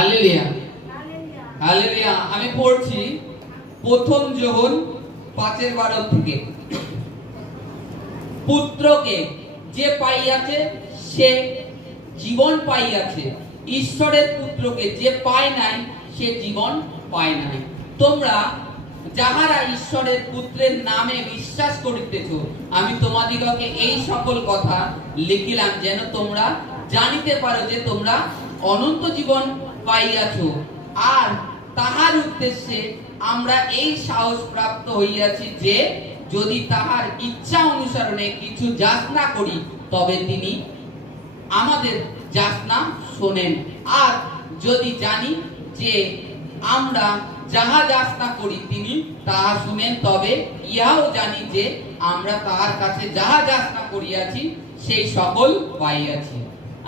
Hallelujah hallelujah. আমি পড়ছি প্রথম যোহন 5:12 থেকে। পুত্রকে যে পাইয়াছে সে জীবন পাইয়াছে, ঈশ্বরের পুত্রকে যে পায় নাই সে জীবন পায় নাই। তোমরা যাহারা ঈশ্বরের পুত্রের নামে বিশ্বাস করিতেছ, আমি তোমাদিগকে এই সকল কথা লিখিলাম যেন তোমরা জানিতে পারো যে তোমরা অনন্ত জীবন পাইয়াছ। আর তাহার উদ্দেশ্যে আমরা এই সাহস প্রাপ্ত হইয়াছি যে যদি তাহার ইচ্ছা অনুসরণে কিছু যাচনা করি তবে তিনি আমাদের যাচনা শোনেন। আর যদি জানি যে আমরা যাহা যাচনা করি তিনি তাহা শুনেন, তবে ইহাও জানি যে আমরা তাহার কাছে যাহা যাচনা করিয়াছি সেই সকল পাইয়াছি।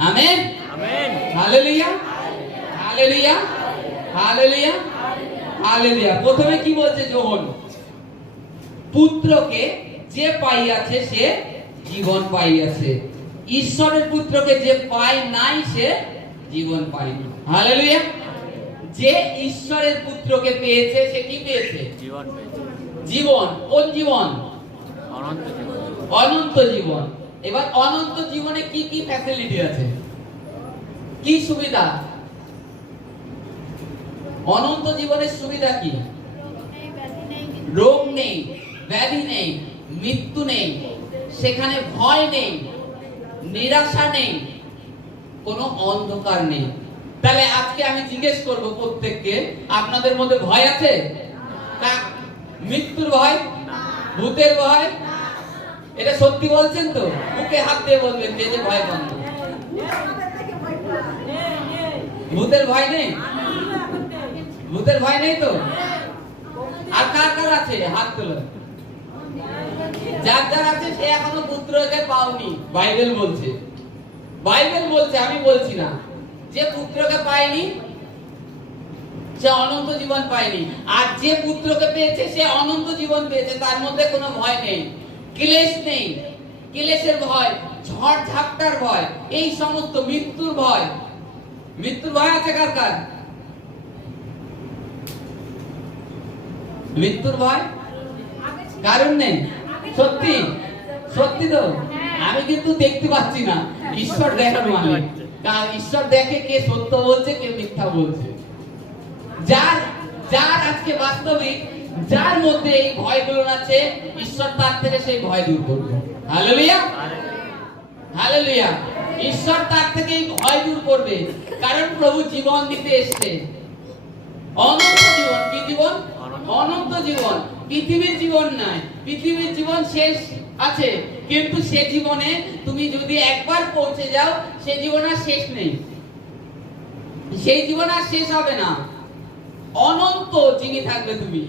Amen amen. Hallelujah hallelujah hallelujah hallelujah. প্রথমে কি বলছে যোহন? পুত্রকে যে পাইয়াছে সে জীবন পাইয়াছে, ঈশ্বরের পুত্রকে যে পায় নাই সে জীবন পায়নি। হালেলুয়া। যে ঈশ্বরের পুত্রকে পেয়েছে সে কি পেয়েছে? জীবন পেয়েছে। জীবন। কোন জীবন? অনন্ত জীবন। অনন্ত জীবন। এবার অনন্ত জীবনে কি কি ফ্যাসিলিটি আছে, কি সুবিধা? অনন্ত জীবনের সুবিধা কি? রোগ নেই, ব্যাধি নেই, মৃত্যু নেই, সেখানে ভয় নেই, নিরাশা নেই, কোনো অন্ধকার নেই। তাহলে আজকে আমি জিজ্ঞেস করব প্রত্যেককে, আপনাদের মধ্যে ভয় আছে? মৃত্যুর ভয়, ভূতের ভয়? এটা সত্যি বলছেন তো? বুকে হাত দিয়ে বলবেন যে ভয় পান না। ভূতের ভয় নেই? ভূতের ভয় নেই তো? আর কার কার আছে হাত তোলেন। যার যার আছে সে এখনো পুত্রকে পাওনি, বাইবেল বলছে। বাইবেল বলছে, আমি বলছি না। যে পুত্রকে পায়নি সে অনন্ত জীবন পায়নি, আর যে পুত্রকে পেয়েছে সে অনন্ত জীবন পেয়েছে। তার মধ্যে কোনো ভয় নেই, ক্লেশ নেই, ক্লেশের ভয়, ঝড় ঝাপটার ভয়, এই সমস্ত মৃত্যুর ভয়। মৃত্যুর ভয় আছে কার কার? মৃত্যুর ভয় কারণ নেই? সত্যি সত্যি তো? আমি কিন্তু দেখতে পাচ্ছি না, ঈশ্বর দেখার মালিক। কারণ ঈশ্বর দেখে কে সত্য বলছে কে মিথ্যা বলছে। যার যার আজকে বাস্তবিক যার মধ্যে এই ভয়গুলো আছে, ঈশ্বর তার থেকে সেই ভয় দূর করবে। Hallelujah hallelujah. ঈশ্বর তার থেকে এই ভয় দূর করবে, কারণ প্রভু জীবন দিতে এসেছে। অনন্ত জীবন। কি জীবন? অনন্ত জীবন। পৃথিবীর জীবন নয়, পৃথিবীর জীবন শেষ আছে, কিন্তু সে জীবনে তুমি যদি একবার পৌঁছে যাও সে জীবন আর শেষ নেই, সেই জীবন আর শেষ হবে না। অনন্ত যিনি থাকবে, তুমি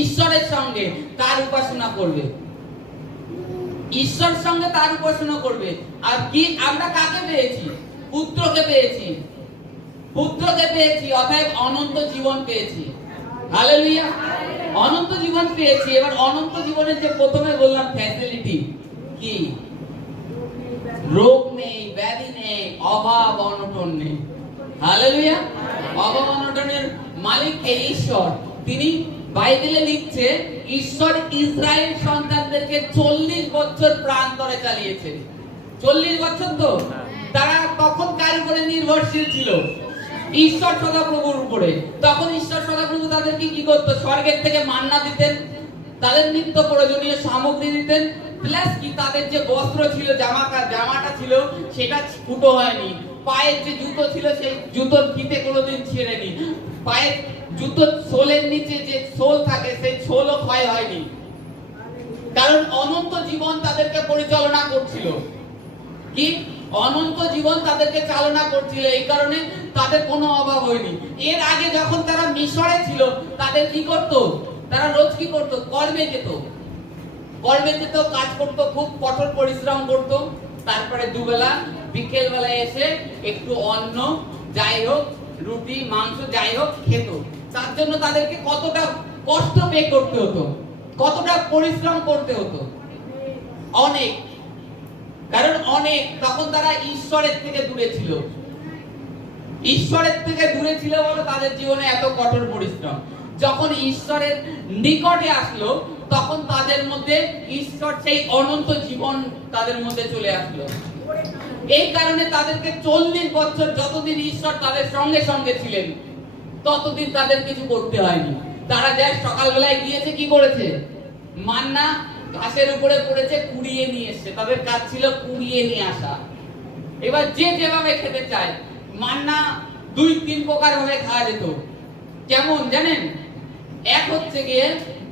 ঈশ্বরের সঙ্গে তার উপাসনা করবে, ঈশ্বরের সঙ্গে তার উপাসনা করবে। আর কি আমরা কাকে পেয়েছি? পুত্রকে পেয়েছি, পুত্রকে পেয়েছি, অতএব অনন্ত জীবন পেয়েছি। হালেলুয়া। অনন্ত জীবন পেয়েছি। এবার অনন্ত জীবনের যে প্রথমে বললাম ফ্যাসিলিটি কি? রোগ নেই, ব্যাধি নেই, অভাব অনটন নেই। হালেলুয়া। অভাব অনটনের মালিক কে? ঈশ্বর। তিনি বাইবেলে লিখছে ঈশ্বর ইসরায়েল সন্তানদেরকে 40 বছর প্রান্তরে চালিয়েছে। 40 বছর তো তারা তখন কার উপরে নির্ভরশীল ছিল? ঈশ্বর সদাপ্রভুর উপরে। তখন ঈশ্বর সদাপ্রভু তাদেরকে কি করতো? স্বর্গের থেকে মান্না দিতেন, তাদের নিত্য প্রয়োজনীয় সামগ্রী দিতেন, প্লাস কি তাদের যে বস্ত্র ছিল, জামাটা ছিল সেটা ফুটো হয়নি, পায়ের যে জুতো ছিল সেই জুতোর ফিতে কোনোদিন ছেড়েনি, পায়ের জুতোর সোলের নিচে যে সোল থাকে সেই সোলও ক্ষয় হয়নি, কারণ অনন্ত জীবন তাদেরকে পরিচালনা করছিল। কি? অনন্ত জীবন তাদেরকে চালনা করছিল, এই কারণে তাদের কোনো অভাব হয়নি। এর আগে যখন তারা মিশরে ছিল তাদের কি করত? তারা রোজ কি করত? কর্মে যেত, কর্মে যেত, কাজ করত, খুব কঠোর পরিশ্রম করত। তারপরে দুবেলা বিকেল বেলায় এসে একটু অন্ন যাই হোক, রুটি মাংস যাই হোক খেত। তার জন্য তাদেরকে কতটা কষ্ট পে করতে হতো, কতটা পরিশ্রম করতে হতো, অনেক। কারণ অনেক তখন তারা ঈশ্বরের থেকে দূরে ছিল। ঈশ্বরের থেকে দূরে ছিল বলে তাদের জীবনে এত কঠোর পরিশ্রম। যখন ঈশ্বরের নিকটে আসলো তখন তাদের মধ্যে ঈশ্বর সেই অনন্ত জীবন তাদের মধ্যে চলে আসলো। এই কারণে তাদেরকে 40 বছর যতদিন ঈশ্বর তাদের সঙ্গে সঙ্গে ছিলেন ততদিন তাদের কিছু করতে হয়নি। তারা যা সকালবেলায় গিয়েছে কি করেছে, মান্না ঘাসের উপরে পড়েছে, কুড়িয়ে নিয়ে এসেছে। তাদের কাজ ছিল কুড়িয়ে নিয়ে আসা। এবার যে যেভাবে খেতে চায়, মান্না 2-3 প্রকার ভাবে খাওয়া যেত। কেমন জানেন? এক হচ্ছে গিয়ে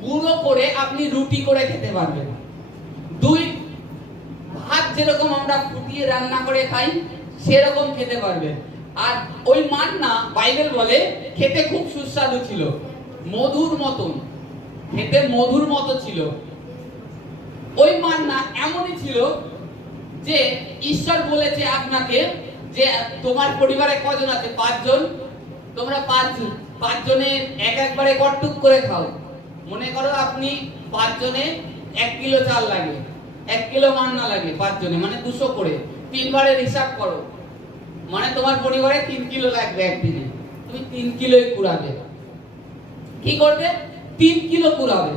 গুঁড়ো করে আপনি রুটি করে খেতে পারবেন। 2, ভাত যেরকম আমরা ফুটিয়ে রান্না করে খাই সেরকম খেতে পারবেন। আর ওই মান্না বাইবেল বলে খেতে খুব সুস্বাদু ছিল, মধুর মতন, খেতে মধুর মতো ছিল। ওই মান্না এমনই ছিল যে ঈশ্বর বলেছে আপনাকে যে তোমার পরিবারে কজন আছে? 5 জন। তোমরা 5 জনে একবারে কটটুক করে খাও। মনে করো আপনি 5 জনে 1 কিলো চাল লাগে, 1 কিলো মান্না লাগে 5 জনে, মানে 200 করে। 3 বারের হিসাব করো, মানে তোমার পরিবারে 3 কিলো লাগবে একদিনে। তুমি 3 কিলোই কুড়াবে। কি করবে? 3 কিলো কুড়াবে।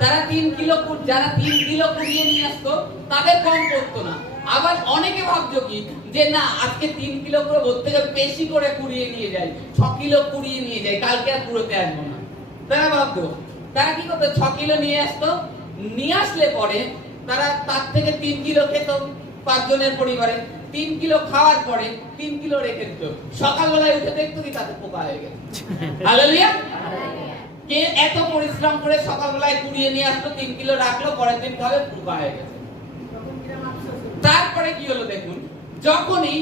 তারা 3 কিলো, যারা 3 কিলো কুড়িয়ে নিয়ে আসতো তাদের কম পড়তো না। আবার অনেকে ভাবতো কি যে না আজকে 3 কিলো করে ওর থেকে বেশি করে কুড়িয়ে নিয়ে যাই, 6 কিলো কুড়িয়ে নিয়ে যাই, কালকে আর কুড়োতে আসবো না। তারা ভাবতো, তারা কি করতো? 6 কিলো নিয়ে আসতো, নিয়ে আসলে পরে তারা তার থেকে 3 কিলো খেত 5 জনের পরিবারে। 3 কিলো খাওয়ার পরে 3 কিলো রেখে দিত। সকালবেলায় উঠে দেখতো কি তাতে পোকা হয়ে গেছে। হালেলুয়া! কে এত পরিশ্রম করে সকালবেলায় কুড়িয়ে নিয়ে আসলো, 3 কিলো রাখলো, পরের দিন খাবে, পোকা হয়ে গেছে। তারপরে কি হলো দেখুন, যখনই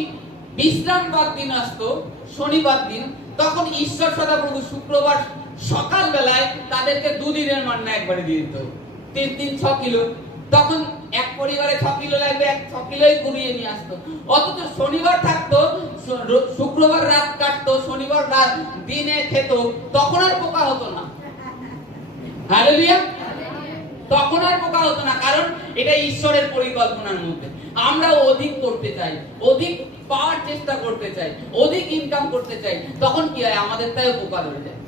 বিশ্রামবার দিন আসতো, শনিবার দিন, তখন ঈশ্বর সদাপ্রভু শুক্রবার সকালবেলায় তাদেরকে 2 দিনের মান্না একবারে দিয়ে দিত। 3 দিন 6 কিলো। তখন এক পরিবারে 6 কিলো লাগবে, 6 কিলোই কুড়িয়ে নিয়ে আসতো। অথচ শনিবার থাকতো, শুক্রবার রাত কাটতো, শনিবার রাত দিনে খেত, তখন আর পোকা হতো না। হালেলুয়া! তখন আর পোকা হতো না, কারণ এটা ঈশ্বরের পরিকল্পনার মধ্যে। আমরা অধিক করতে চাই, অধিক পাওয়ার চেষ্টা করতে চাই, অধিক ইনকাম করতে চাই, তখন কি হয়? আমাদের তাই পোকা ধরে যায়।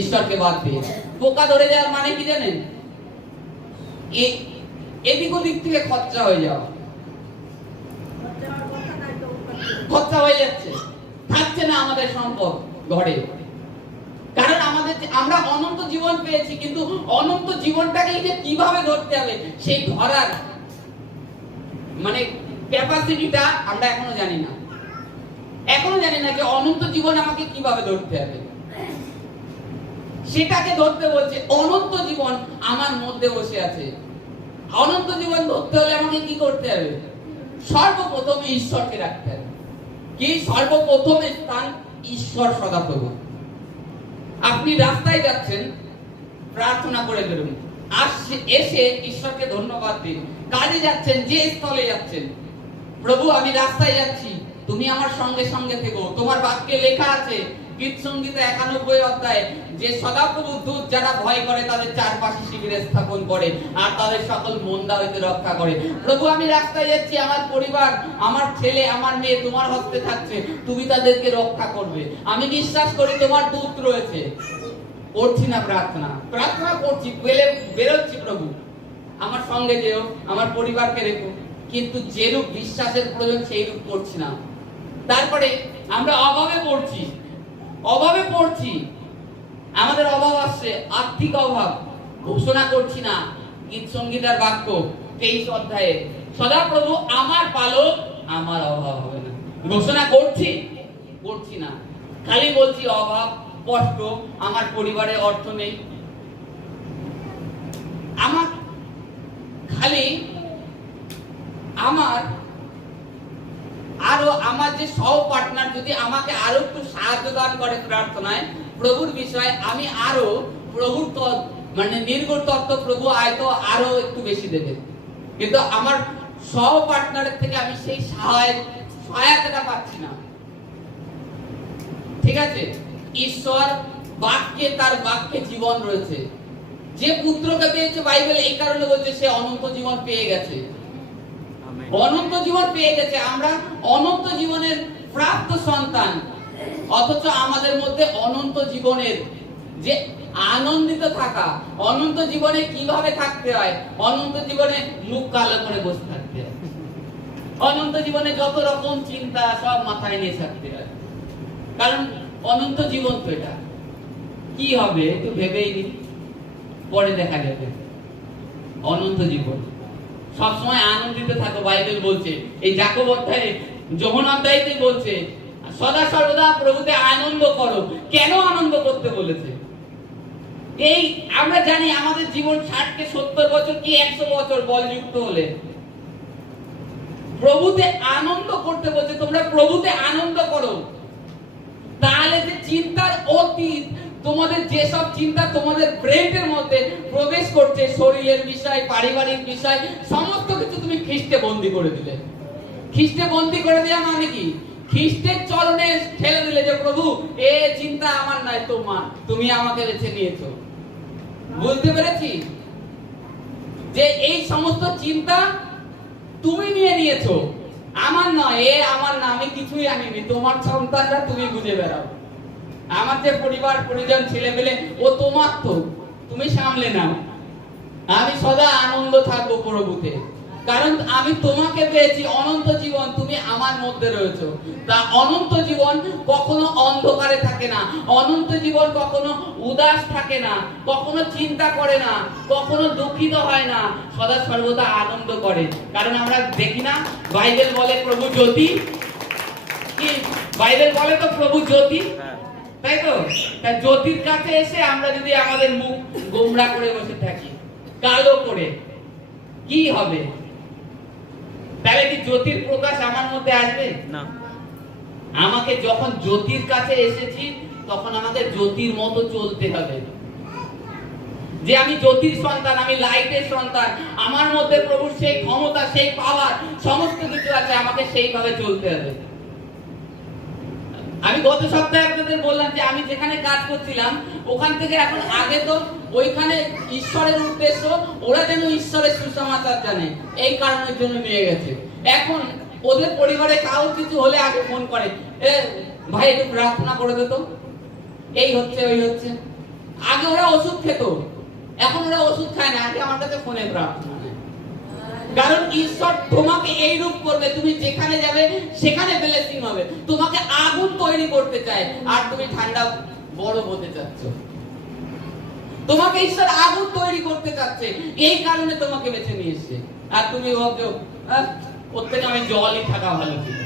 ঈশ্বরকে বাদ দিয়ে পোকা ধরে যাওয়ার মানে কি জানেন? এদিক ওদিক থেকে খরচা হয়ে যাওয়া, খরচা হয়ে যাচ্ছে, থাকছে না আমাদের সম্পদ ঘরে। কারণ আমরা অনন্ত জীবন পেয়েছি, কিন্তু অনন্ত জীবনটাকে যে কিভাবে ধরতে হবে সেই ধরার মানে ক্যাপাসিটিটা আমরা এখনো জানি না। এখনো জানি না যে অনন্ত জীবন আমাকে কিভাবে ধরতে হবে। সেটাকে ধরতে বলছে অনন্ত জীবন আমার মধ্যে বসে আছে। অনন্ত জীবন ধরতে হলে আমাকে কি করতে হবে? সর্বপ্রথম ঈশ্বরকে রাখতে হবে। কি সর্বপ্রথম স্থান? ঈশ্বর সদাপ্রভু। আপনি রাস্তায় যাচ্ছেন, প্রার্থনা করে বেরোন, এসে ঈশ্বরকে ধন্যবাদ দিন। কাজে যাচ্ছেন, যে স্থলে যাচ্ছেন, প্রভু আমি রাস্তায় যাচ্ছি, তুমি আমার সঙ্গে সঙ্গে থেকো। তোমার বাক্যে লেখা আছে গীতসংগীতে 91 অধ্যায়ে যে সদাপ্রভু দূত যারা ভয় করে তাদের চারপাশে শিবিরে স্থাপন করে আর তাদের সকল মন্দা হইতে রক্ষা করে। প্রভু আমি রাস্তায় যাচ্ছি, আমার পরিবার, আমার ছেলে, আমার মেয়ে তোমার হস্তে থাকছে, তুমি তাদেরকে রক্ষা করবে। আমি বিশ্বাস করি তোমার দূত রয়েছে। করছি না প্রার্থনা করছি, বেরোচ্ছি, প্রভু আমার সঙ্গে যেও, আমার পরিবারকে রেখো, কিন্তু যেরূপ বিশ্বাসের প্রয়োজন সেই রূপ করছি না। তারপরে আমরা অভাবে পড়ছি, আমাদের অভাব আসছে, আর্থিক অভাব, ঘোষণা করছি না। গীত সংগীতার বাক্য 23 অধ্যায়ে সদাপ্রভু আমার পালক, আমার অভাব হবে না। ঘোষণা করছি না, খালি বলছি অভাব, কষ্ট, আমার পরিবারে অর্থ নেই। আমার খালি আমার যে সহ পার্টনার যদি আমাকে আরো একটু সাহায্য দান করে প্রার্থনায় প্রভুর বিষয়ে, আমি আরো প্রভুর মানে নির্গুণ তত্ত্ব প্রভু হয়তো আরো একটু বেশি দেবে, কিন্তু আমার সহ পার্টনারের থেকে আমি সেই সহায়তাটা পাচ্ছি না। ঠিক আছে, ঈশ্বর বাক্যে, তার বাক্যে জীবন রয়েছে। যে পুত্রকে পেয়েছে বাইবেল এই কারণে বলছে সে অনন্ত জীবন পেয়ে গেছে। অনন্ত জীবন পেয়ে গেছে। আমরা অনন্ত জীবনের প্রাপ্ত সন্তান, অথচ আমাদের মধ্যে অনন্ত জীবনের যে আনন্দিত থাকা, অনন্ত জীবনে কিভাবে থাকতে হয়, অনন্ত জীবনে মুখ কালো করে বসে থাকতে হয়, অনন্ত জীবনে যত রকম চিন্তা সব মাথায় নিয়ে থাকতে হয়। কারণ অনন্ত জীবন তো এটা, কি হবে একটু ভেবেই নি, পরে দেখা যাবে। অনন্ত জীবন সবসময় আনন্দিত থাকো, বাইবেল বলছে। এই যাকব অধ্যায়ে, যোহন অধ্যায়তে বলছে সদা সর্বদা প্রভুতে আনন্দ করো। কেন আনন্দ করতে বলেছে? এই আমরা জানি আমাদের জীবন 60 কে 70 বছর কি 100 বছর বলযুক্ত হলে প্রভুতে আনন্দ করতে বলছে। তোমরা প্রভুতে আনন্দ করো। তাহলে যে চিন্তার অতীত, তোমাদের যেসব চিন্তা তোমাদের ব্রেনের মধ্যে প্রবেশ করছে, শরীরের বিষয়, পারিবারিক বিষয়, সমস্ত কিছু তুমি খ্রিস্টে বন্দী করে দিলে। খ্রিস্টে বন্দী করে দেওয়া মানে কি? খ্রিস্টের চরণে ঠেলে দিলে যে প্রভু এ চিন্তা আমার নয়, তোমার, তুমি আমাকে বেছে নিয়েছো। বুঝতে পেরেছি যে এই সমস্ত চিন্তা তুমি নিয়ে নিয়েছো, আমার নয়, এ আমার না, আমি কিছুই আনিনি, তোমার সন্তানরা তুমি বুঝে বেড়াও। আমার যে পরিবার পরিজন ছেলে পেলে ও তোমার, তো তুমি সামলে নাও। আমি সদা আনন্দ থাকবো প্রভুতে, কারণ আমি তোমাকে পেয়েছি। অনন্ত জীবন তুমি আমার মধ্যে রয়েছো। তা অনন্ত জীবন কখনো অন্ধকারে থাকে না, অনন্ত জীবন কখনো উদাস থাকে না, কখনো চিন্তা করে না, কখনো দুঃখিত হয় না, সদা সর্বদা আনন্দ করে। কারণ আমরা দেখি না, বাইবেল বলে প্রভু জ্যোতি, কি বাইবেল বলে তো প্রভু জ্যোতি, তাই তো? তাই জ্যোতির কাছে এসে আমরা যদি আমাদের মুখ গোমড়া করে বসে থাকি, কালো করে, কি হবে? তাহলে কি জ্যোতির প্রকাশ আমার মধ্যে আসবে না? আমাকে যখন জ্যোতির কাছে এসেছি তখন আমাকে জ্যোতির মতো চলতে হবে। যে আমি জ্যোতির সন্তান, আমি লাইটের সন্তান, আমার মধ্যে প্রভুর সেই ক্ষমতা, সেই পাওয়ার, সমস্ত কিছু আছে, আমাকে সেইভাবে চলতে হবে। আমি গত সপ্তাহে আপনাদের বললাম যে আমি যেখানে কাজ করছিলাম ওখান থেকে এখন, আগে তো ওইখানে ঈশ্বরের উদ্দেশ্য, ওরা যেন ঈশ্বরের সুসমাচার জানে, এই কারণের জন্য নিয়ে গেছে। এখন ওদের পরিবারে কারো কিছু হলে আগে ফোন করে, এ ভাই একটু প্রার্থনা করে দে তো, এই হচ্ছে ওই হচ্ছে। আগে ওরা ওষুধ খেত, এখন ওরা ওষুধ খায় না, আগে আমার কাছে ফোনে প্রার্থনা। কারণ ঈশ্বর তোমাকে এই রূপ করবে, তুমি যেখানে যাবে সেখানে ব্লেসিং হবে। তোমাকে আগুন তৈরি করতে চায়, আর তুমি ঠান্ডা বরফ হতে চাচ্ছ। তোমাকে ঈশ্বর আগুন তৈরি করতে চাচ্ছে, এই কারণে তোমাকে বেছে নিয়ে এসেছে। আর তুমি ভাবছো ওর থেকে আমি জলই থাকা ভালো ছিল।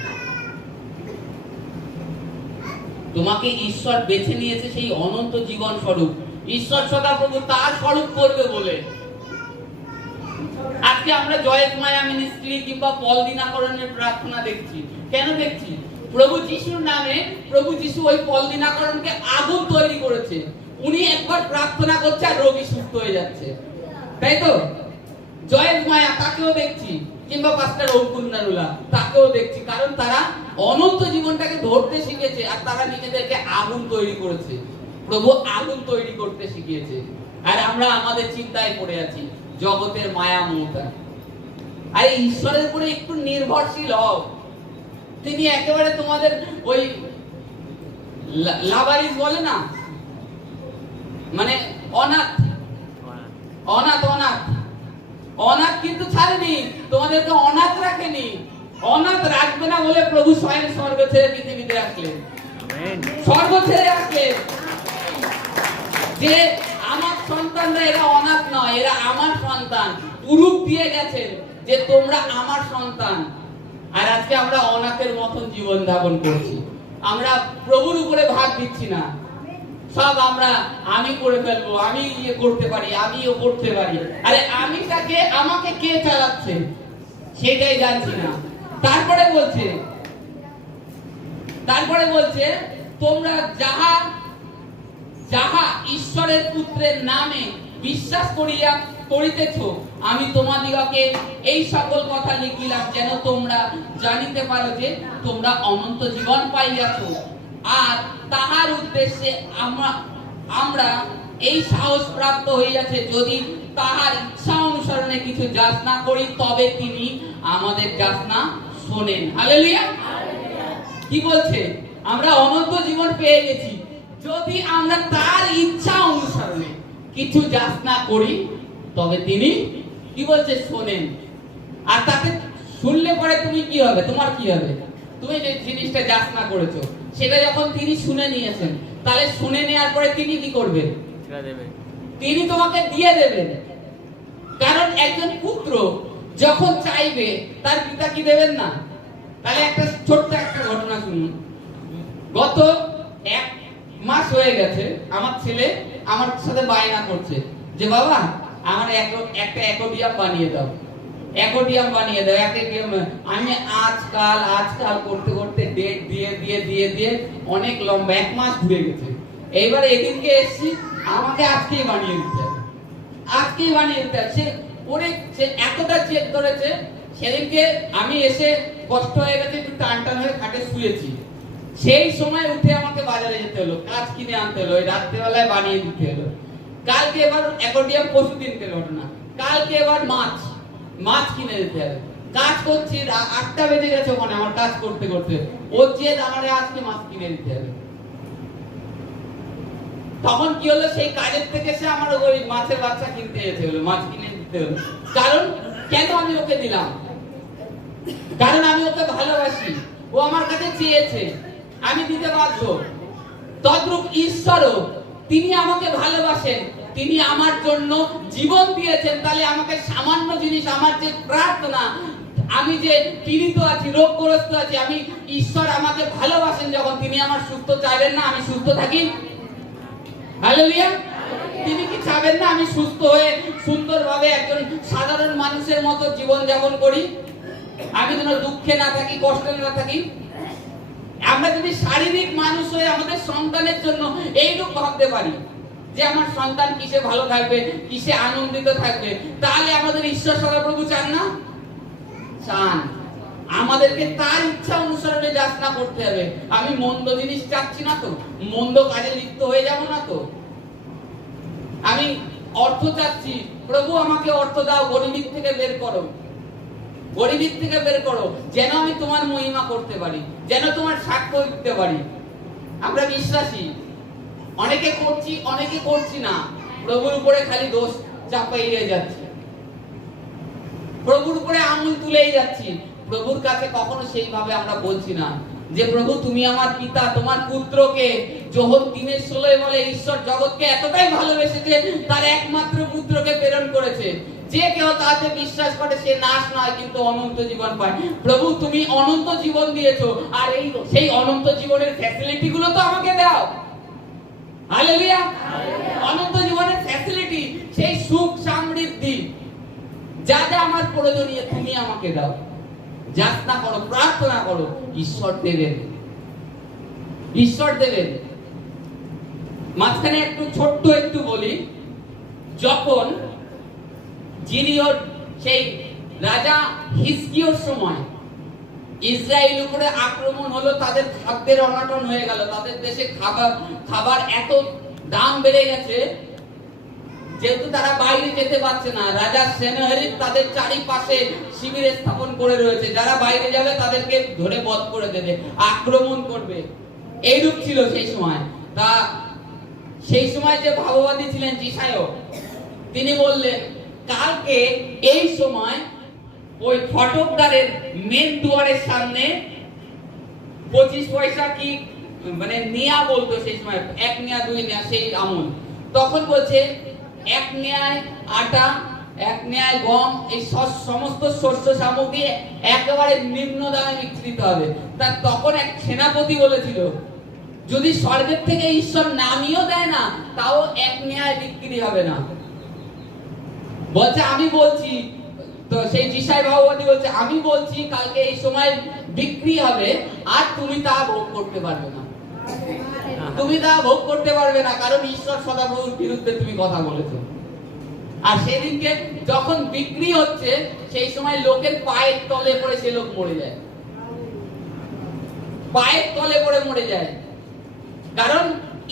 তোমাকে ঈশ্বর বেছে নিয়েছে সেই অনন্ত জীবন স্বরূপ, ঈশ্বর সদাপ্রভু তার স্বরূপ করবে বলে। আজকে আমরা জয়েস মায়া মিনিস্ট্রি কিংবা পল দিনাকরণের প্রার্থনা দেখছি। কেন দেখছি? প্রভু যিশুর নামে প্রভু যিশু ওই পল দিনাকরণকে আগুন তৈরি করেছে। উনি একবার প্রার্থনা করছে আর রোগী সুস্থ হয়ে যাচ্ছে, তাই তো? জয়েস মায়া তাকেও দেখছি, কিংবা পাস্টার অঙ্কুন্নারুলা তাকেও দেখছি। কারণ তারা অনন্ত জীবনটাকে ধরতে শিখেছে আর তারা নিজেদেরকে আগুন তৈরি করেছে। প্রভু আগুন তৈরি করতে শিখিয়েছে। আর আমরা আমাদের চিন্তায় পড়ে আছি, জগতের মায়া মমতা। আর ঈশ্বরের উপরে একটু নির্ভরশীল হও। তিনি একেবারে তোমাদের ওই লাভারিস বলে না, মানে অনাথ অনাথ অনাথ অনাথ কিন্তু ছাড়েনি, তোমাদেরকে অনাথ রাখেনি। অনাথ রাখবে না বলে প্রভু স্বয়ং স্বর্গ ছেড়ে পৃথিবীতে আসলেন, স্বর্গ ছেড়ে আসলেন। যে আমার সন্তানরা এরা অনাথ নয়, এরা আমার সন্তান। পুরুষ দিয়ে গেছেন যে তোমরা আমার সন্তান। আর আজকে আমরা অনাথের মতন জীবন যাপন করছি। আমরা প্রভুর উপরে ভার দিচ্ছি না, সব আমরা আমি করে ফেলবো, আমি ইয়ে করতে পারি, আমিও করতে পারি। আরে আমিটাকে আমাকে কে চালাচ্ছে সেটাই জানছি না। তারপরে বলছে তোমরা যাহা যাহা ঈশ্বরের পুত্রের নামে বিশ্বাস করিতেছ, আমি তোমাদিগকে এই সকল কথা লিখিলাম, যেন তোমরা জানিতে পারো যে তোমরা অনন্ত জীবন পাইয়াছ। আর তাহার উদ্দেশ্যে আমরা এই সাহস প্রাপ্ত হইয়াছে, যদি তাহার ইচ্ছা অনুসরণে কিছু যাচনা করি, তবে তিনি আমাদের যাচনা শোনেন। হালেলুয়া। কি বলছে? আমরা অনন্ত জীবন পেয়ে গেছি যদি আমরা তার ইচ্ছা অনুসারে কিছু যাচনা করি, তবে তিনি কি বলছে? শোনেন। আর তাকে শুনলে পরে তুমি কি হবে? তোমার কি হবে? তুমি যে জিনিসটা যাচনা করেছো সেটা যখন তিনি শুনে নিয়েছেন, তাহলে শুনে নেওয়ার পরে তিনি কি করবেন? তিনি তোমাকে দিয়ে দেবেন। কারণ একজন পুত্র যখন চাইবে তার পিতা কি দেবেন না? তাহলে একটা ছোট্ট একটা ঘটনা শুনুন। গত 1 মাস হয়ে গেছে আমার ছেলে আমার সাথে বায়না করছে যে বাবা আমার একটা অ্যাকোয়ারিয়াম বানিয়ে দাও, অ্যাকোয়ারিয়াম বানিয়ে দাও, অ্যাকোয়ারিয়াম। আমি আজকাল করতে করতে ডেট দিয়ে অনেক লম্বা 1 মাস ঘুরে গেছে। এইবার এদিনকে এসেছি, আমাকে আজকেই বানিয়ে দিতে হবে, আজকেই বানিয়ে দিতে হবে। সে এতটা চেক করেছে। সেদিনকে আমি এসে কষ্ট হয়ে গেছে, একটু টান হয়ে খাটে শুয়েছি। সেই সময় উঠে আমাকে বাজারে যেতে হলো, কাজ কিনে আনতে হলো, ওই রাত্রেবেলায় বানিয়ে দিতে হলো। কালকে এবার অ্যাকোয়ারিয়াম, পরশু দিনকে ঘটনা, কালকে এবার মাছ কিনে দিতে হবে। কাজ করছি, 8টা বেজে গেছে ওখানে আমার কাজ করতে করতে। ওর যে আমারে আজকে মাছ কিনে দিতে হবে। তখন কি হলো? সেই কাজের থেকে সে আমার ওই মাছের বাচ্চা কিনতে যেতে হলো, মাছ কিনে দিতে হলো। কারণ কেন আমি ওকে দিলাম? কারণ আমি ওকে ভালোবাসি, ও আমার কাছে চেয়েছে, আমি দিতে বাধ্য। তদ্রূপ ঈশ্বরও তিনি আমাকে ভালোবাসেন, তিনি আমার জন্য জীবন দিয়েছেন। তাহলে আমাকে সামান্য জিনিস, আমার যে প্রার্থনা, আমি যে পীড়িত আছি, রোগগ্রস্ত আছি, আমি ঈশ্বর আমাকে ভালোবাসেন যখন তিনি আমার সুস্থ চাইবেন না আমি সুস্থ থাকি? হালেলুয়া। তিনি কি চাবেন না আমি সুস্থ হয়ে সুন্দরভাবে একজন সাধারণ মানুষের মতো জীবন যাপন করি, আমি যেন দুঃখে না থাকি, কষ্টে না থাকি? আমরা যদি শারীরিক মানুষ হয়ে আমাদের সন্তানের জন্য এইটুকু ভাবতে পারি যে আমার সন্তান কিসে ভালো থাকবে, কিসে আনন্দিত থাকবে, তাহলে আমাদের ঈশ্বর সদাপ্রভু চান না? চান। আমাদেরকে তার ইচ্ছা অনুসরণে যাচনা করতে হবে। আমি মন্দ জিনিস চাচ্ছি না তো, মন্দ কাজে লিপ্ত হয়ে যাব না তো। আমি অর্থ চাচ্ছি, প্রভু আমাকে অর্থ দাও, গরিবের থেকে বের করো, গরিবের থেকে বের করো, যেন আমি তোমার মহিমা করতে পারি, যেন তোমার সাক্ষ্য দিতে পারি। আমরা বিশ্বাসী, অনেকে করছি, অনেকে করছি না। প্রভুর উপরে খালি দোষ চাপাইয়ে যাচ্ছি, প্রভুর উপরে আঙুল তুলেই যাচ্ছি। প্রভুর কাছে কখনো সেইভাবে আমরা বলছি না যে প্রভু তুমি আমার পিতা, তোমার পুত্রকে, যোহন 3:16 বলে ঈশ্বর জগৎকে এতটাই ভালোবেসেছে তার একমাত্র পুত্রকে প্রেরণ করেছে, যে কেউ তাতে বিশ্বাস করে সে নাশ নয় কিন্তু অনন্ত জীবন পায়। প্রভু তুমি অনন্ত জীবন দিয়েছো, আর সেই অনন্ত জীবনের ফ্যাসিলিটি গুলো তো আমাকে দাও। হালেলুয়া। অনন্ত জীবনের ফ্যাসিলিটি, সেই সুখ সমৃদ্ধি যা যা আমার প্রয়োজনীয় তুমি আমাকে দাও। যাচনা করো, প্রার্থনা করো, ঈশ্বর দেবেন, ঈশ্বর দেবেন। মাঝখানে একটু বলি, যখন জিরিয়র সেই রাজা হিজকিয়র সময় ইসরায়েল উপরে আক্রমণ হলো, তাদের খাদ্যের অনটন হয়ে গেল, তাদের দেশে খাবার এত দাম বেড়ে গেছে, যেহেতু তারা বাইরে যেতে পারছে না, রাজা সেনাহেরিব তাদের চারিপাশে শিবির স্থাপন করে রয়েছে, যারা বাইরে যাবে তাদেরকে ধরে বধ করে দেবে, আক্রমণ করবে। এইরূপ ছিল সেই সময়। তা সেই সময় যে ভাববাদী ছিলেন যিশায়া, তিনি বললেন কালকে এই সময় ওই ফটকদারের মেন দুয়ারের সামনে 25 পয়সা কি মানে নিয়া বলতো সেই সময়, 1 নিয়া 2 নিয়া সেই আমল। তখন বলছে 1 নিয়ায় আটা, 1 নিয়ায় গম, এই সমস্ত শস্য সামগ্রী একেবারে নিম্ন দামে বিক্রিত হবে। তা তখন এক সেনাপতি বলেছিল যদি স্বর্গের থেকে ঈশ্বর নামিও দেয় না তাও 1 নিয়ায় বিক্রি হবে না। বলছে আমি বলছি, তো সেই যিশায়া ভাববাদী বলছে আমি বলছি কালকে এই সময় বিক্রি হবে, আর তুমি তা ভোগ করতে পারবে না, তুমি তা ভোগ করতে পারবে না, কারণ ঈশ্বর সদাপ্রভুর বিরুদ্ধে তুমি কথা বলেছো। আর সেদিনকে যখন বিক্রি হচ্ছে সেই সময় লোকের পায়ের তলে পড়ে সে লোক মরে যায়, পায়ের তলে পড়ে মরে যায়। কারণ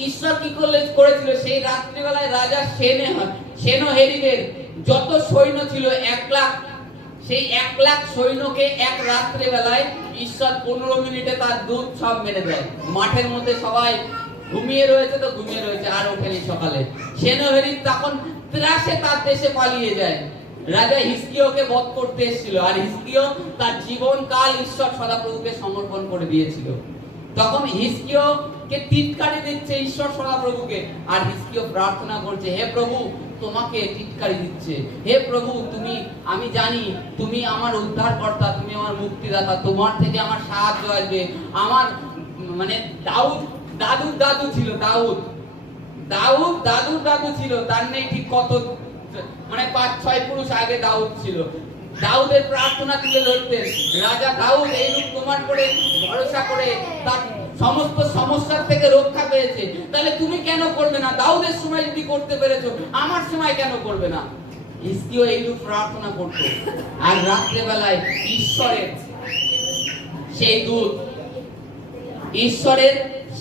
ঈশ্বর কি করেছিল, সেই রাত্রিবেলায় রাজা সেনাহেরিবের যত সৈন্য ছিল 1,00,000 সেই 1,00,000 সৈন্যকে এক রাত্রে বেলায় ঈশ্বর 15 মিনিটে তার দূত সব মেরে দেয়। মাঠের মধ্যে সবাই ঘুমিয়ে রয়েছে তো ঘুমিয়ে রয়েছে, আর ওঠেনি সকালে। সেনাবাহিনী তখন ত্রাসে তার দেশে পালিয়ে যায়। রাজা হিজকিয়াকে বধ করতে এসেছিল, আর হিজকিয়া তার জীবনকাল ঈশ্বর সদাপ্রভুকে সমর্পণ করে দিয়েছিল। তখন হিজকিয়াকে টিটকারি দিচ্ছে ঈশ্বর সদাপ্রভুকে, আর হিজকিয়া প্রার্থনা করছে, হে প্রভু তোমাকে টিটকারি দিচ্ছে, হে প্রভু তুমি, আমি জানি তুমি আমার উদ্ধারকর্তা, তুমি আমার মুক্তিদাতা, তোমার থেকে আমার সাহায্য আসবে। আমার মানে দাউদ দাদুর দাদু ছিল, দাউদ দাদুর দাদু ছিল, তার নেই ঠিক কত মানে 5-6 পুরুষ আগে দাউদ ছিল। দাউদের প্রার্থনা তুলে ধরতেন। রাজা দাউদ এইরূপ প্রমাণ করে ভরসা করে তার সমস্ত সমস্যার থেকে রক্ষা পেয়েছে, তাহলে তুমি কেন করবে না? দাউদের সময় যদি করতে পেরেছো, আমার সময় কেন করবে না? হিজকিয়া এইরূপ প্রার্থনা করতো। আর রাত্রে বেলায় ঈশ্বরের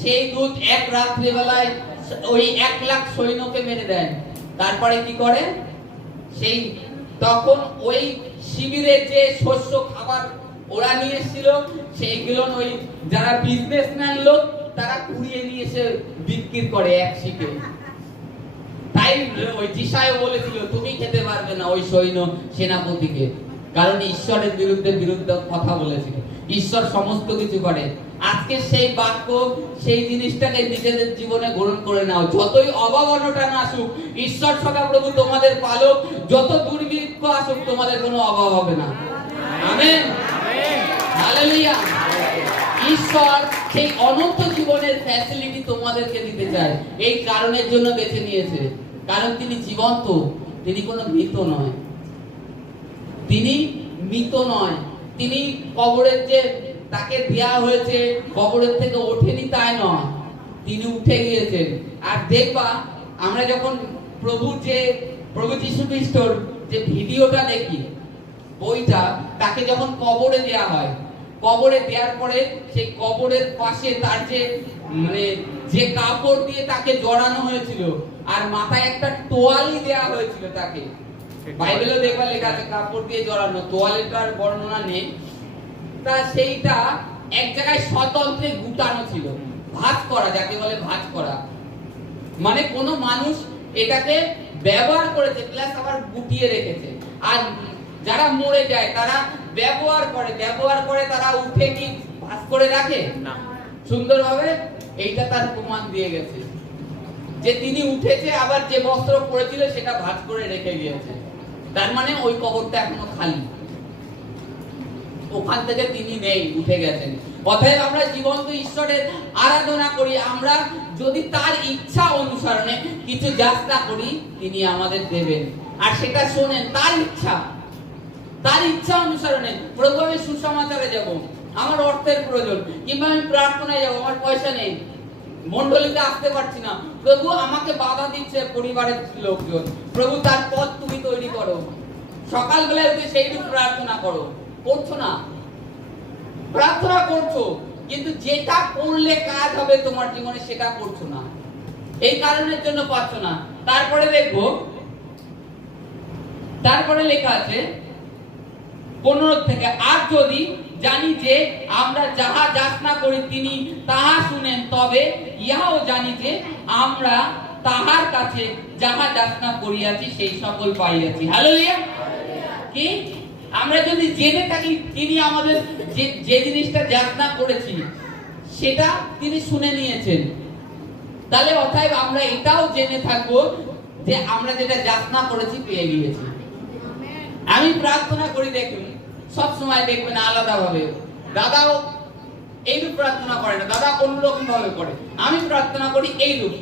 সেই দূত এক রাত্রে বেলায় ওই 1,00,000 সৈন্যকে মেরে দেয়। তারপরে কি করে? সেই তখন ওই শিবিরে যে শস্য খাবার ওরা নিয়ে এসেছিল, সেইগুলো ওই যারা বিজনেসম্যান লোক তারা কুড়িয়ে নিয়ে এসে বিক্রি করে এক শিকে। তাই ওই যিশায়া বলেছিল, তুমি খেতে পারবে না ওই সৈন্য সেনাপতিকে, কারণ ঈশ্বরের বিরুদ্ধে কথা বলেছিল। ঈশ্বর সমস্ত কিছু করে। আজকে সেই বাক্য, সেই জিনিসটাকে নিজেদের জীবনে গ্রহণ করে নাও। যতই অভাব অনটন আসুক, ঈশ্বর সদাপ্রভু তোমাদের পালক। যত দুর্ভিক্ষ আসুক, তোমাদের কোনো অভাব হবে না। Amen, hallelujah. ঈশ্বর সেই অনন্ত জীবনের ফ্যাসিলিটি তোমাদেরকে দিতে চায়। এই কারণের জন্য বেছে নিয়েছে, কারণ তিনি জীবন্ত, তিনি কোনো মৃত নয়। তিনি কবরের যে তাকে দেয়া হয়েছে, কবরের থেকে ওঠেনি তাই নয়, তিনি উঠে গিয়েছেন। আর দেখবা আমরা যখন প্রভু যীশু খ্রিস্টর যে ভিডিওটা দেখি, বইটা, তাকে যখন কবরে দেয়া হয়, কবরে দেওয়ার পরে সেই কবরের পাশে তার যে কাপড় দিয়ে তাকে জড়ানো হয়েছিল, আর মাথায় একটা তোয়ালি দেয়া হয়েছিল তাকে। বাইবেলে দেখবা লেখা আছে কাপড় দিয়ে জড়ানো, তোয়ালিটার বর্ণনা নেই। তা সেইটা এক জায়গায় স্বতন্ত্রে গুটানো ছিল, ভাঁজ করা, যাকে বলে ভাঁজ করা। মানে কোন মানুষ এটাকে ব্যবহার করেছে প্লাস আবার গুটিয়ে রেখেছে। আর যারা মরে যায় তারা ব্যবহার করে তারা উঠে কি ভাঁজ করে রাখে না, সুন্দরভাবে। এইটা তার প্রমাণ দিয়ে গেছে যে তিনি উঠেছে, আবার যে বস্ত্র পরেছিল সেটা ভাঁজ করে রেখে গিয়েছে। তার মানে ওই কবরটা এখনো খালি, ওখান থেকে তিনি নেই, উঠে গেছেন। অতএব আমরা জীবন্ত ঈশ্বরের আরাধনা করি। আমরা যদি তার ইচ্ছা অনুসরণে কিছু যাচনা করি, তিনি আমাদের দেবেন। আর সেটা শোনেন, তার ইচ্ছা অনুসরণে। প্রভু আমি সুসমাচারে যাব, আমার অর্থের প্রয়োজন, কিংবা আমি প্রার্থনায় যাব, আমার পয়সা নেই, মণ্ডলীতে আসতে পারছি না, প্রভু আমাকে বাধা দিচ্ছে পরিবারের লোকজন, প্রভু তার পথ তুমি তৈরি করো। সকালবেলায় উঠে সেইরূপ প্রার্থনা করো, করছো না? প্রার্থনা করছো, কিন্তু যেটা করলে কাজ হবে তোমার জীবনে সেটা করছো না, এই কারণের জন্য পাচ্ছ না। তারপরে দেখবো, তারপরে লেখা আছে 15 থেকে, আর যদি জানি যে আমরা যাহা যাচনা করি তিনি তাহা শুনেন, তবে ইহাও জানি যে আমরা তাহার কাছে যাহা যাচনা করিয়াছি সেই সকল পাইয়াছি। হালেলুয়া। কি আমরা যদি জেনে থাকি তিনি আমাদের যে জিনিসটা যাচনা করেছি সেটা তিনি শুনে নিয়েছেন, তাহলে অতএব আমরা এটাও জেনে থাকবো যে আমরা যেটা যাচনা করেছি পেয়ে গিয়েছি। আমি প্রার্থনা করি, দেখুন সব সময় দেখবেন আলাদা ভাবে। দাদাও এইরূপ প্রার্থনা করে না, দাদা অন্যরকম ভাবে করে। আমি প্রার্থনা করি এইরূপ,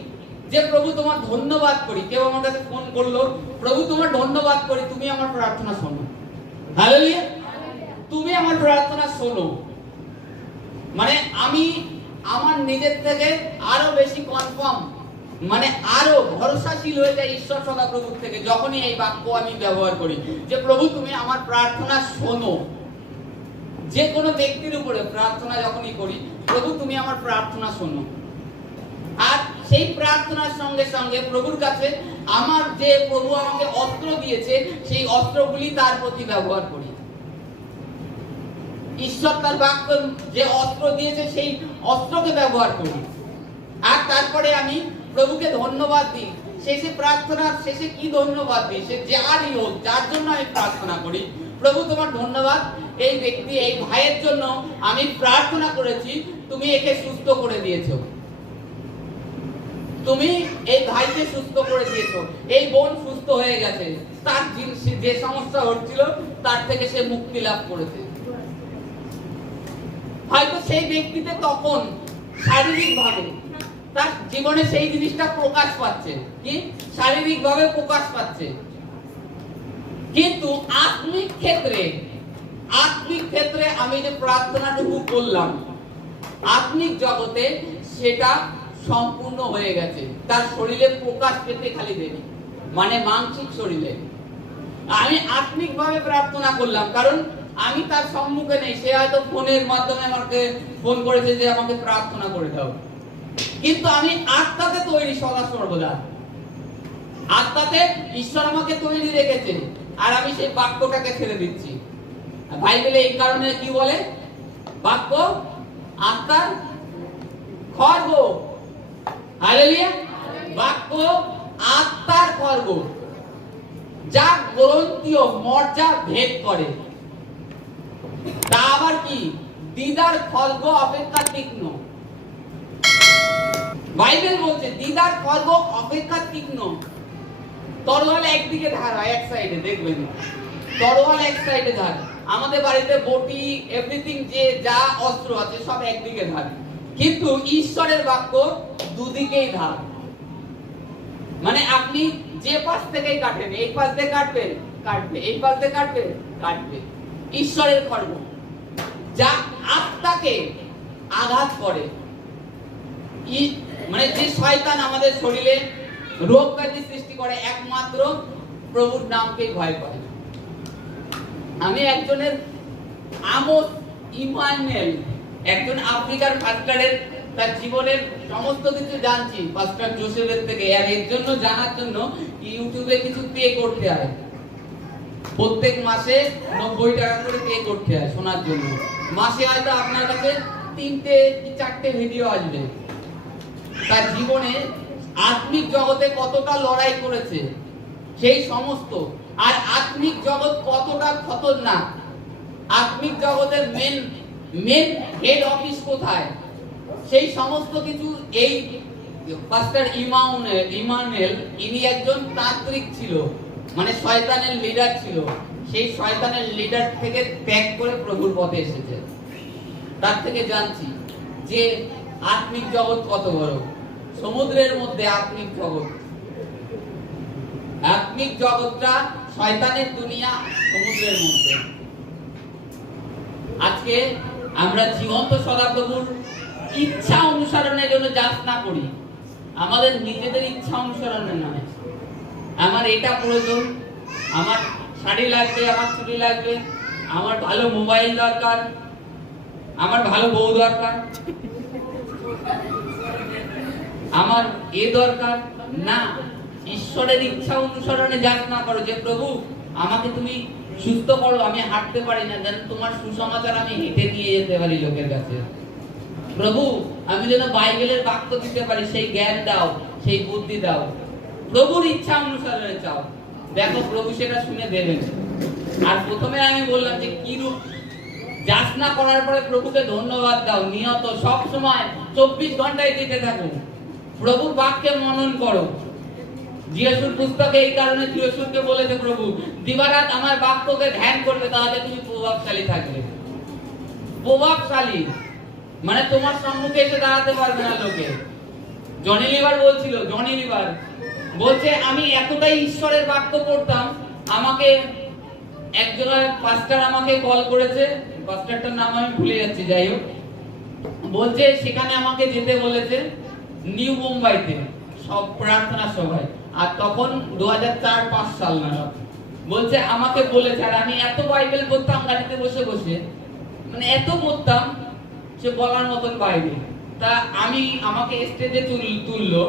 যে প্রভু তোমার ধন্যবাদ করি। কেউ আমার কাছে ফোন করলো, প্রভু তোমার ধন্যবাদ করি, তুমি আমার প্রার্থনা শোনো। হালেলুয়া। তুমি আমার প্রার্থনা শোনো, মানে আমি আমার নিজের থেকে আরো বেশি কনফার্ম, মানে আরো ভরসাশীল হয়ে যায় ঈশ্বর সদাপ্রভুর থেকে যখনই এই বাক্য আমি ব্যবহার করি, যে প্রভু তুমি আমার প্রার্থনা শোনো। যে কোনো ব্যক্তির উপরে প্রার্থনা যখনই করি, প্রভু তুমি আমার প্রার্থনা শোনো। আর সেই প্রার্থনার সঙ্গে সঙ্গে প্রভুর কাছে আমার যে প্রভু আমাকে অস্ত্র দিয়েছে, সেই অস্ত্রগুলি তার প্রতি ব্যবহার করি। ঈশ্বর তার বাক্য যে অস্ত্র দিয়েছে সেই অস্ত্রকে ব্যবহার করি। আর তারপরে আমি প্রভুকে ধন্যবাদ দিই। শেষে প্রার্থনার শেষে কি ধন্যবাদ দিই? সে যারই হোক, যার জন্য আমি প্রার্থনা করি, প্রভু তোমার ধন্যবাদ, এই ব্যক্তি, এই ভাইয়ের জন্য আমি প্রার্থনা করেছি, তুমি একে সুস্থ করে দিয়েছো, তুমি এই ভাইকে সুস্থ করে দিয়েছো, এই বোন সুস্থ হয়ে গেছে, তার যে সমস্যা হচ্ছিল তার থেকে সে মুক্তি লাভ করেছে। হয়তো সেই ব্যক্তিতে তখন শারীরিকভাবে তার জীবনে সেই জিনিসটা প্রকাশ পাচ্ছে, কি শারীরিকভাবে প্রকাশ পাচ্ছে, কিন্তু আত্মিক ক্ষেত্রে আমি যে প্রার্থনাটুকু করলাম, আত্মিক জগতে সেটা সম্পূর্ণ হয়ে গেছে, তার শরীরে প্রকাশ পেতে খালি দেরি, মানে মানসিক শরীরে। আমি আত্মিকভাবে প্রার্থনা করলাম, কারণ আমি তার সম্মুখে নেই, সে হয়তো ফোনের মাধ্যমে আমাকে ফোন করেছে যে আমাকে প্রার্থনা করে দাও, কিন্তু আমি আত্মাতে তৈরি সদা সর্বদা, আত্মাতে ঈশ্বর আমাকে তৈরি রেখেছে, আর আমি সেই বাক্যটাকে ছেড়ে দিচ্ছি। বাইবেলে এই কারণে কি বলে? বাক্য আত্মার খড়গ। হালেলুয়া! বাক্য আত্মার খড়গ, যা গ্রন্থীয় মর্যা ভেদ করে, তা আবার কি দিদার খড়গ অপেক্ষা তীক্ষ্ণ। বাইবেল বলছে দিদার খড়গ অপেক্ষা তীক্ষ্ণ। তরোয়াল একদিকে ধার হয়, এক সাইডে, দেখবেন তরোয়াল এক সাইডে ধার। আমাদের বাড়িতে বটি, এভরিথিং যে যা অস্ত্র আছে সব একদিকে ধার, কিন্তু ঈশ্বরের বাক্য দুদিকেই ধার। মানে আপনি যে পাশ থেকেই কাটেন, এই পাশ দিয়ে কাটবে, এই পাশ দিয়ে কাটবে। ঈশ্বরের খড়গ যা আত্মাকে আঘাত করে। মানে যে শয়তান আমাদের শরীরে রোগ ব্যাধি সৃষ্টি করে, একমাত্র প্রভুর নামকেই ভয় করে। আমি একজনের আমোস ইমানুয়েল, একজন আফ্রিকার পাস্টরের তার জীবনের সমস্ত কিছু জানছি পাস্টর জোসেফের থেকে, আর এর জন্য জানার জন্য ইউটিউবে কিছু পে করতে হয়, প্রত্যেক মাসে 90 টাকা করে পে করতে হয় শোনার জন্য। মাসে হয়তো আপনার কাছে 3টে কি 4টে ভিডিও আসবে, তার জীবনে আত্মিক জগতে কতটা লড়াই করেছে সেই সমস্ত, আর আত্মিক জগৎ কতটা খতরনাক, আত্মিক জগতের মেন হেড অফিস কোথায়, সেই সমস্ত কিছু এই পাস্টর ইমানুয়েল ইনি একজন তান্ত্রিক ছিল, মানে শয়তানের লিডার ছিল। সেই শয়তানের লিডার থেকে ত্যাগ করে প্রভুর পথে এসেছে। তার থেকে জানছি যে আত্মিক জগৎ কত বড়, সমুদ্রের মধ্যে আত্মিক জগৎ, আত্মিক জগৎটা শয়তানের দুনিয়া, সমুদ্রের মধ্যে। আজকে আমরা জীবন্ত সদাপ্রভুর ইচ্ছা অনুসরণের জন্য যাচনা করি, আমাদের নিজেদের ইচ্ছা অনুসরণের নয়। আমার এটা প্রয়োজন, আমার শাড়ি লাগবে, আমার চুড়ি লাগবে, আমার ভালো মোবাইল দরকার, আমার ভালো বউ দরকার, আমার এ দরকার না। ঈশ্বরের ইচ্ছা অনুসরণে যাচনা করো যে প্রভু আমাকে তুমি সুস্থ করো, আমি হাঁটতে পারি না, যেন তোমার সুসমাচার আমি হেঁটে নিয়ে যেতে পারি লোকের কাছে। প্রভু আমি যেন বাইবেলের বাক্য দিতে পারি, সেই জ্ঞান দাও, সেই বুদ্ধি দাও। প্রভুর ইচ্ছা অনুসরণে চাও, দেখো প্রভু সেটা শুনে দেবেন। আর প্রথমে আমি বললাম যে কি রূপ যাচনা করার পরে প্রভুকে ধন্যবাদ দাও, নিয়ত সব সময় 24 ঘন্টায় দিতে থাকো, প্রভুর বাক্যে মনন করো। যিশুর পুস্তকে এই কারণে যিশুকে বলেছে প্রভু দিবারাত আমার বাক্যকে ধ্যান করবে, তাহলে তুমি প্রভাবশালী থাকবে। প্রভাবশালী মানে তোমার সম্মুখে এসে দাঁড়াতে পারবে না লোকে। জনি লিভার বলছিল, জনি লিভার বলছে আমি এতটাই ঈশ্বরের বাক্য পড়তাম, আমাকে একজন পাস্টার আমাকে কল করেছে, পাস্টারটার নাম আমি ভুলে যাচ্ছি, যাই হোক, বলছে সেখানে আমাকে যেতে বলেছে নিউ মুম্বাইতে সব প্রার্থনা সভায়, আর তখন 2004-5 সাল নাগাদ। বলছে আমাকে বলেছে, আর আমি এত বাইবেল পড়তাম গাড়িতে বসে বসে, মানে এত পড়তাম সে বলার মতন বাইরে। তা আমাকে স্টেজে তুললো,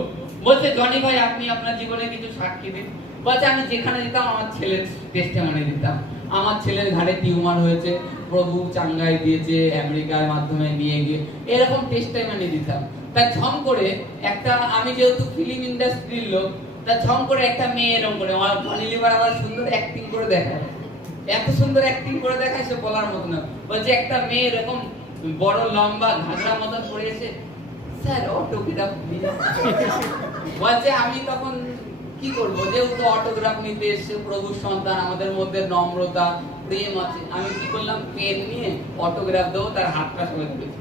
বলছে জনি ভাই আপনি আপনার জীবনে কিছু সাক্ষী দিন। বলছে আমি যেখানে দিতাম আমার ছেলের টেস্টিমনি দিতাম। আমার ছেলের ঘাড়ে টিউমার হয়েছে, প্রভু চাঙ্গাই দিয়েছে, আমেরিকার মাধ্যমে নিয়ে গিয়ে এরকম টেস্টাইমানি দিতাম। তা ঝম করে একটা, আমি যেহেতু ফিল্ম ইন্ডাস্ট্রির লোক, তা ঝম করে একটা মেয়ে এরকম করে জনি লিভার আবার সুন্দর অ্যাক্টিং করে দেখায়, এত সুন্দর অ্যাক্টিং করে দেখায় সে বলার মতো না। বলছে একটা মেয়ে এরকম বড় লম্বা ঘাগরা মতন পড়েছে, স্যার অটোগ্রাফ প্লিজ। বলছে আমি তখন কি করবো, যেহেতু অটোগ্রাফ নিতে এসে প্রভুর সন্তান, আমাদের মধ্যে নম্রতা প্রেম আছে, আমি কি করলাম, পেন নিয়ে অটোগ্রাফ দেবো, তার হাতটা সবাই ধরেছি,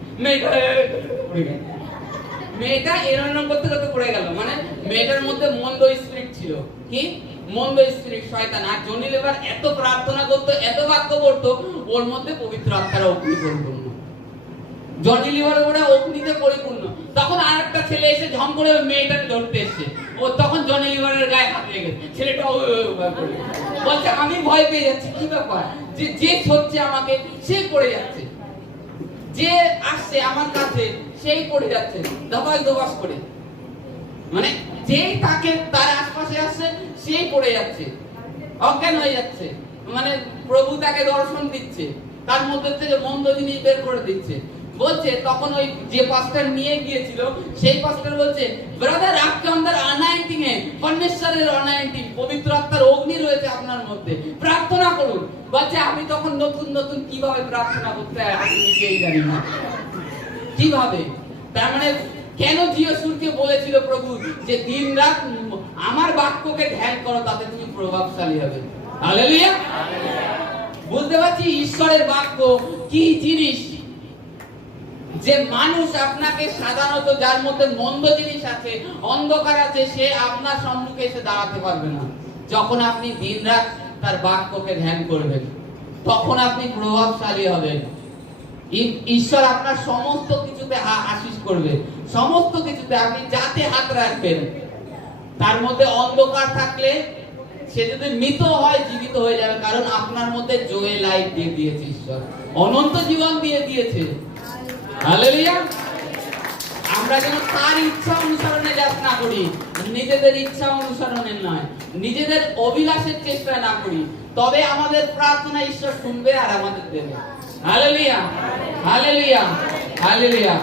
মেয়েটা এরকম করতে করতে পড়ে গেল। মানে মেয়েটার মধ্যে মন্দ স্পিরিট ছিল, কি মন্দ স্পিরিট, শয়তান। আর জনি লিভার এত প্রার্থনা করতো, এত বাক্য পড়তো, ওর মধ্যে পবিত্র আত্মার অগ্নি পরিপূর্ণ, জনি লিভার ওরা অগ্নিতে পরিপূর্ণ। তখন আরেকটা ছেলে এসে ঝম করে মেয়েটাকে ধরতে এসেছে, ও তখন জনি লিভারের গায়ে হাত লেগে গেছে, ছেলেটা বলছে আমি ভয় পেয়ে যাচ্ছি, কি ব্যাপার, যে হচ্ছে আমাকে সে পড়ে যাচ্ছে, যে আসছে আমার কাছে সেই পড়ে যাচ্ছে দবাস দবাস করে, মানে যেই তাকে তার আশপাশে আসছে সেই পড়ে যাচ্ছে, অজ্ঞান হয়ে যাচ্ছে। মানে প্রভু তাকে দর্শন দিচ্ছে, তার মধ্যে থেকে মন্দ জিনিস বের করে দিচ্ছে। বলছে তখন ওই যে পাস্টার নিয়ে গিয়েছিল সেই পাস্টার বলছে, ব্রাদার আপকে अंदर अनाइंटिंग है, परमेश्वरेর अनाइंटिंग, পবিত্র আত্মার অগ্নি রয়েছে আপনার মধ্যে, প্রার্থনা করুন। বলছে আমি তখন নতুন নতুন কিভাবে প্রার্থনা করতে হয় আমি নিজেই জানি না কিভাবে। তার মানে কেন যিশুকে বলেছিল প্রভু যে দিনরাত আমার বাক্যকে ধ্যান করো, তাতে তুমি প্রভাবশালী হবে। হালেলুয়া। বুঝতে পারছি ঈশ্বরের বাক্য কি জিনিস, যে মানুষ আপনাকে সাধারণত যার মধ্যে মন্দ জিনিস আছে, অন্ধকার আছে, সে আপনার সম্মুখে এসে দাঁড়াতে পারবে না। যখন আপনি দিনরাত তার বাক্যকে ধ্যান করবেন, তখন আপনি প্রভাবশালী হবেন। ঈশ্বর আপনার সমস্ত কিছুতে আশীষ করবে, সমস্ত কিছুতে আপনি যাতে হাত রাখবেন। তার মধ্যে অন্ধকার থাকলে সে যদি মৃত হয় জীবিত হয়ে যাবে, কারণ আপনার মধ্যে জোয়ে লাইফ দিয়ে দিয়েছে ঈশ্বর, অনন্ত জীবন দিয়ে দিয়েছে। হালেলুয়া। আমরা যেন তার ইচ্ছা অনুসরণে যাত্রা করি, নিজেদের ইচ্ছা অনুসরণে নয়, নিজেদের অভিলাষের চেষ্টা না করি, তবে আমাদের প্রার্থনা ঈশ্বর শুনবে আর আমাদের দেবে। Hallelujah, hallelujah, hallelujah.